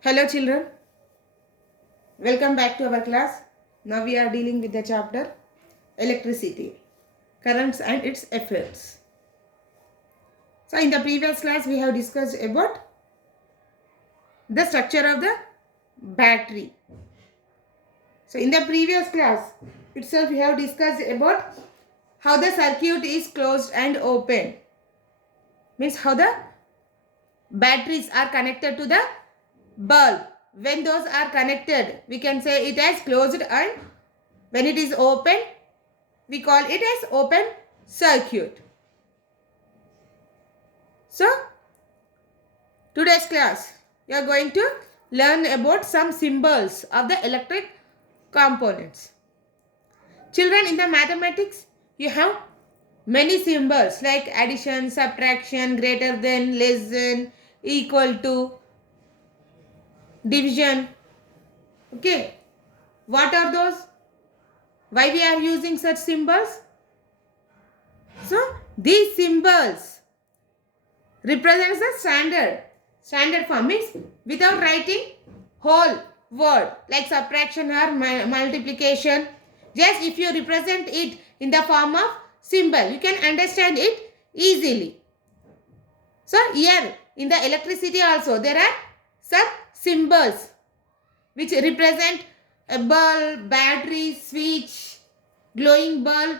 Hello children, welcome back to our class. Now we are dealing with the chapter electricity, currents and its effects. So in the previous class we have discussed about the structure of the battery. So in the previous class itself we have discussed about how the circuit is closed and open. Means how the batteries are connected to the bulb. When those are connected, we can say it as closed, and when it is open, we call it as open circuit. So, today's class, you are going to learn about some symbols of the electric components. Children, in the mathematics, you have many symbols like addition, subtraction, greater than, less than, equal to, division. Okay, what are those? Why we are using such symbols? So these symbols represents the standard form, means without writing whole word like subtraction or multiplication. Just if you represent it in the form of symbol, you can understand it easily. So here in the electricity also there are some symbols which represent a bulb, battery, switch, glowing bulb,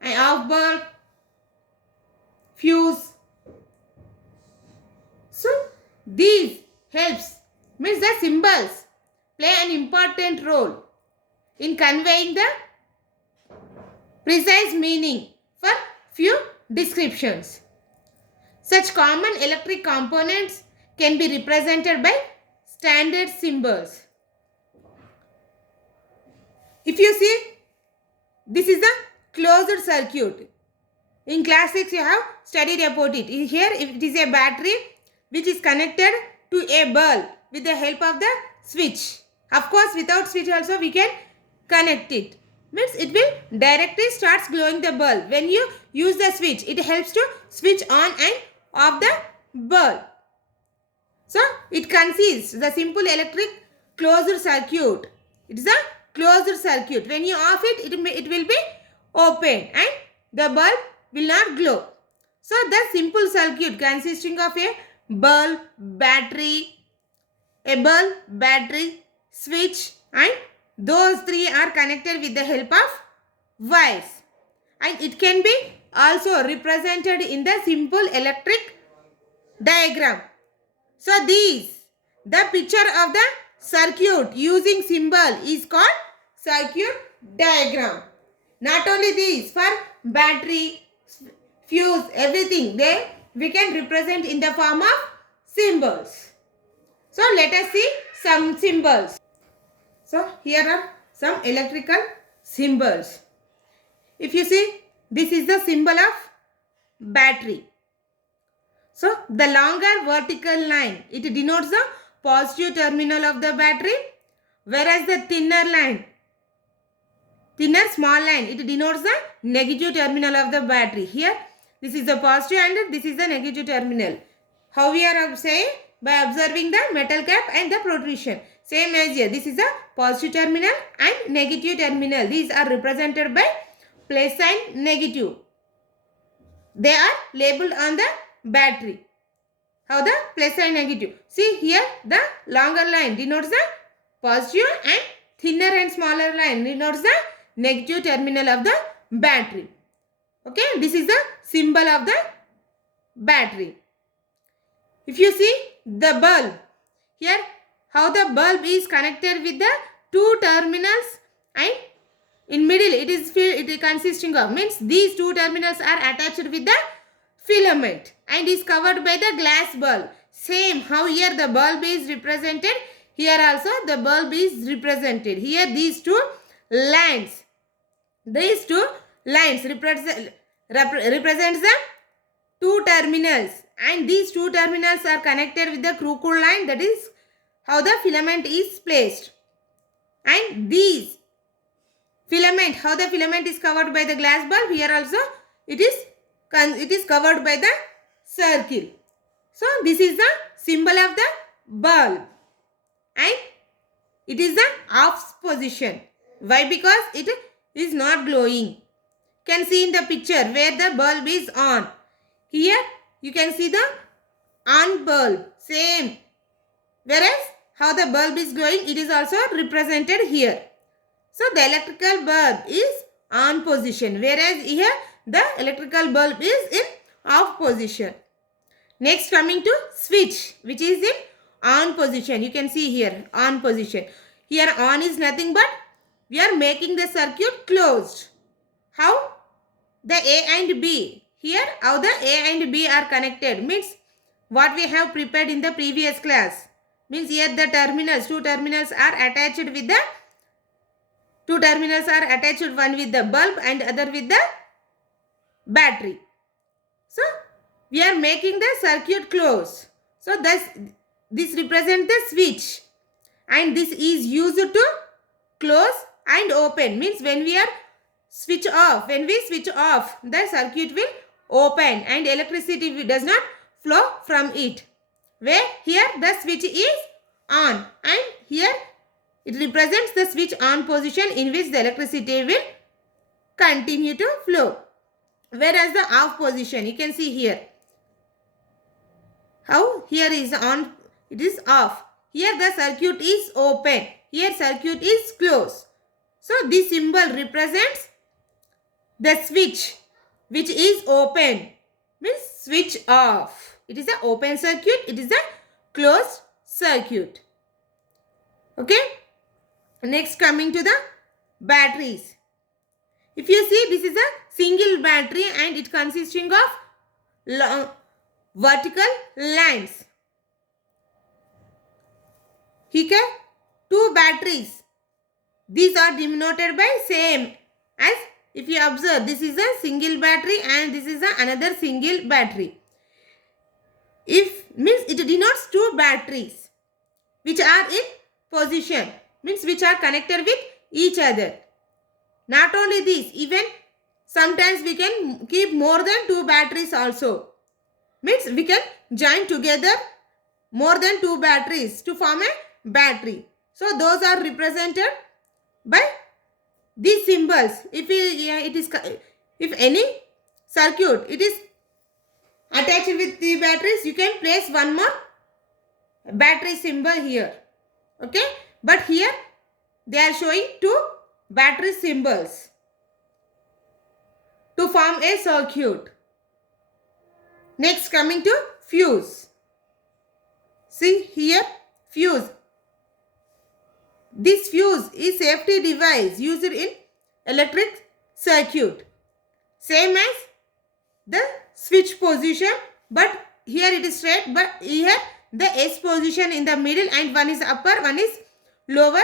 an off bulb, fuse. So these helps, means the symbols play an important role in conveying the precise meaning for few descriptions. Such common electric components can be represented by standard symbols. If you see, this is a closed circuit. In class 6 you have studied about it. Here it is a battery which is connected to a bulb with the help of the switch. Of course, without switch also we can connect it. Means it will directly starts glowing the bulb. When you use the switch, it helps to switch on and off the bulb. So it consists the simple electric closed circuit. It is a closed circuit. When you off it, it will be open and the bulb will not glow. So the simple circuit consisting of a bulb, battery, switch, and those three are connected with the help of wires, and it can be also represented in the simple electric diagram. So the picture of the circuit using symbol is called circuit diagram. Not only these, for battery, fuse, everything we can represent in the form of symbols. So let us see some symbols. So here are some electrical symbols. If you see, this is the symbol of battery. So the longer vertical line, it denotes the positive terminal of the battery, whereas the thinner small line, it denotes the negative terminal of the battery. Here this is the positive and this is the negative terminal. How we are saying? By observing the metal cap and the protrusion. Same as here. This is a positive terminal and negative terminal. These are represented by plus sign negative. They are labeled on the battery. How the plus and negative. See here the longer line denotes the positive and thinner and smaller line denotes the negative terminal of the battery. Okay, this is the symbol of the battery. If you see the bulb, here how the bulb is connected with the two terminals, and in middle it is consisting of, means these two terminals are attached with the filament and is covered by the glass bulb. Same how here the bulb is represented, here also the bulb is represented. Here these two lines represents the two terminals, and these two terminals are connected with the crooked line. That is how the filament is placed. And these filament, how the filament is covered by the glass bulb, here also it is covered by the circle. So this is the symbol of the bulb. and it is the off position. Why? Because it is not glowing. Can see in the picture where the bulb is on. Here you can see the on bulb. Same. Whereas how the bulb is glowing, it is also represented here. So the electrical bulb is on position, whereas here the electrical bulb is in off position. Next, coming to switch, which is in on position. You can see here on position. Here on is nothing but we are making the circuit closed. How? The A and B. Here how the A and B are connected means what we have prepared in the previous class. Means here the terminals, two terminals are attached with the one with the bulb and other with the battery. So we are making the circuit close. So this represents the switch, and this is used to close and open. Means when we switch off, the circuit will open and electricity does not flow from it. Where here the switch is on, and here it represents the switch on position in which the electricity will continue to flow. Whereas the off position, you can see here how here is on, it is off. Here the circuit is open, here circuit is closed. So this symbol represents the switch which is open, means switch off. It is an open circuit, it is a closed circuit. Okay. Next, coming to the batteries. If you see, this is a single battery and it consisting of long vertical lines. Here two batteries. These are denoted by same as if you observe, this is a single battery and this is another single battery. If means it denotes two batteries which are in position, means which are connected with each other. Not only this, even sometimes we can keep more than two batteries also. Means we can join together more than two batteries to form a battery. So those are represented by these symbols. If any circuit it is attached with the batteries, you can place one more battery symbol here. Okay, but here they are showing two battery symbols to form a circuit. Next, coming to fuse. See here, fuse. This fuse is safety device used in electric circuit. Same as the switch position, but here it is straight, but here the S position in the middle and one is upper, one is lower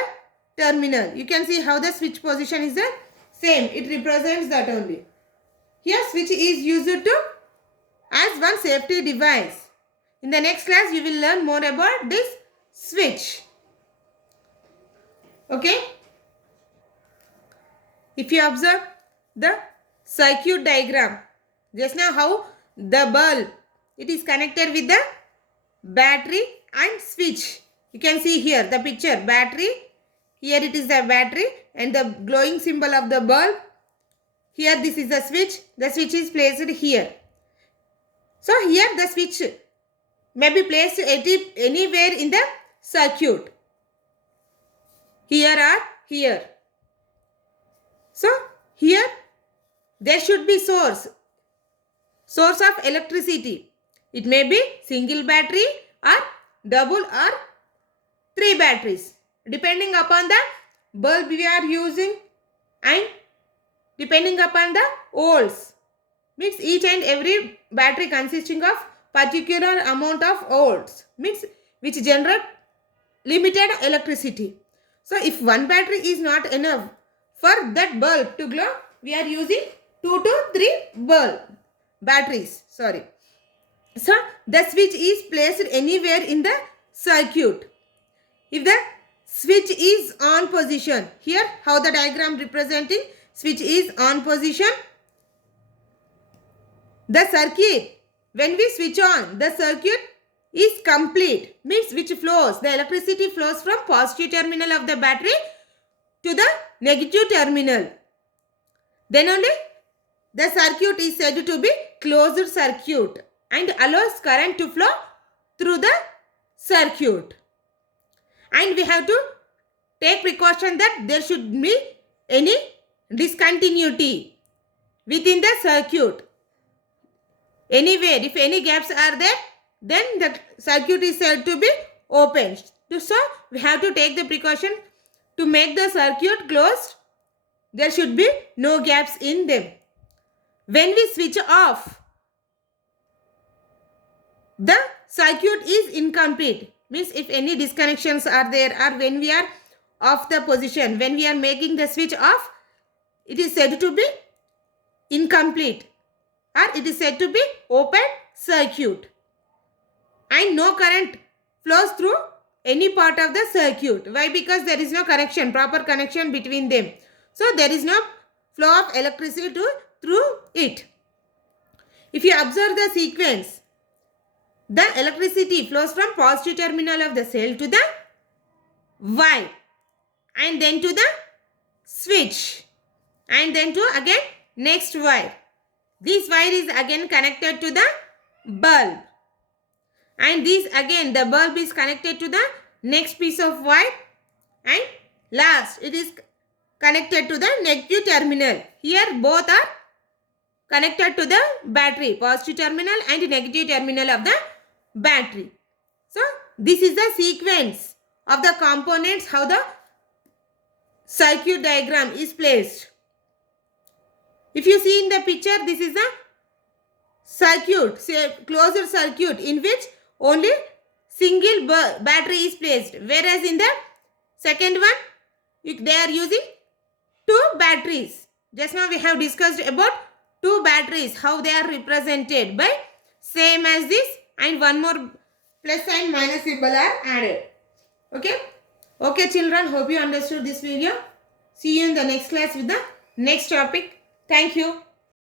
terminal. You can see how the switch position is the same. It represents that only. Here switch is used to as one safety device. In the next class you will learn more about this switch. Okay. If you observe the circuit diagram, just now how the bulb it is connected with the battery and switch. You can see here the picture battery. Here it is the battery and the glowing symbol of the bulb. Here this is the switch. The switch is placed here. So here the switch may be placed anywhere in the circuit. Here or here. So here there should be source of electricity. It may be single battery or double or three batteries depending upon the bulb we are using and depending upon the volts. Means each and every battery consisting of particular amount of volts, means which generate limited electricity. So if one battery is not enough for that bulb to glow, we are using 2 to 3 batteries. Sorry. So the switch is placed anywhere in the circuit. If the switch is on position, here how the diagram representing switch is on position. The circuit, when we switch on the circuit, is complete, means which flows, the electricity flows from positive terminal of the battery to the negative terminal, then only the circuit is said to be closed circuit and allows current to flow through the circuit. And we have to take precaution that there should be any discontinuity within the circuit. Anywhere, if any gaps are there, then the circuit is said to be open. So, we have to take the precaution to make the circuit closed. There should be no gaps in them. When we switch off, the circuit is incomplete. Means if any disconnections are there, or when we are off the position, when we are making the switch off, it is said to be incomplete, or it is said to be open circuit, and no current flows through any part of the circuit. Why? Because there is no connection, proper connection between them. So there is no flow of electricity through it. If you observe the sequence, the electricity flows from positive terminal of the cell to the wire, and then to the switch, and then to again next wire. This wire is again connected to the bulb, and this again the bulb is connected to the next piece of wire, and last it is connected to the negative terminal. Here both are connected to the battery, positive terminal and negative terminal of the battery. So this is the sequence of the components, how the circuit diagram is placed. If you see in the picture, this is a circuit, say closed circuit, in which only single battery is placed, whereas in the second one they are using two batteries. Just now we have discussed about two batteries, how they are represented by same as this, and one more plus and minus symbol are added. Okay children, hope you understood this video. See you in the next class with the next topic. Thank you.